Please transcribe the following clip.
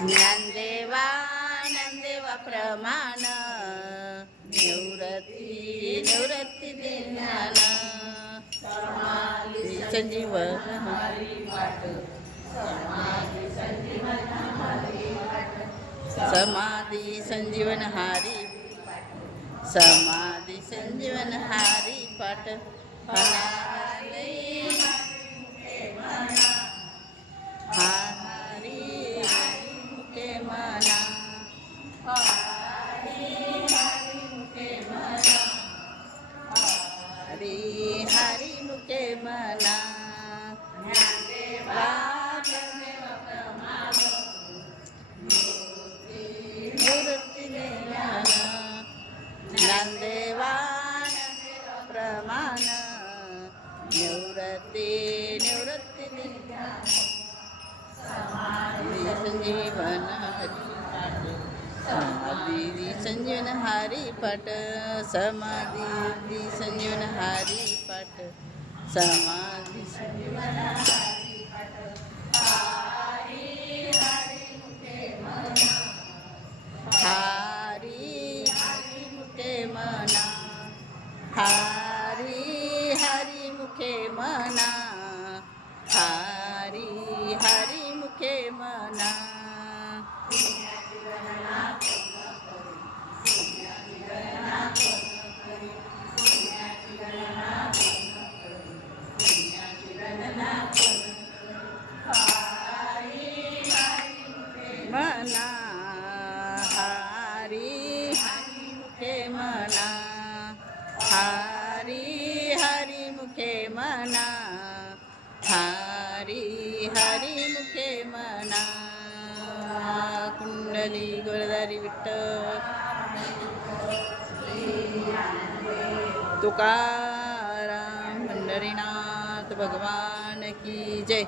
ज्ञानदेवा ज्ञानदेवा प्रमाण निवृत्ती ज्ञान संजीवन समाधी संजीवन हारी समाधी संजीवन हारी पाठ हारी मुखे मना हरी मुखे मना ज्ञानदेवा प्रमाण निवृत्ती संजीवन समाधी संजीवन हारी पाठ समाधी संजीवन हारी पाठ समाधी संजीवन हारी मुखे मना हारी मुखे मना हारी मुखे मना मना हारी मुखे मना हारी मुखे मना हारी मुखे मना कुंडली गोरधारी विठ्ठल तुकाराम पंढरीनाथ भगवान की जय।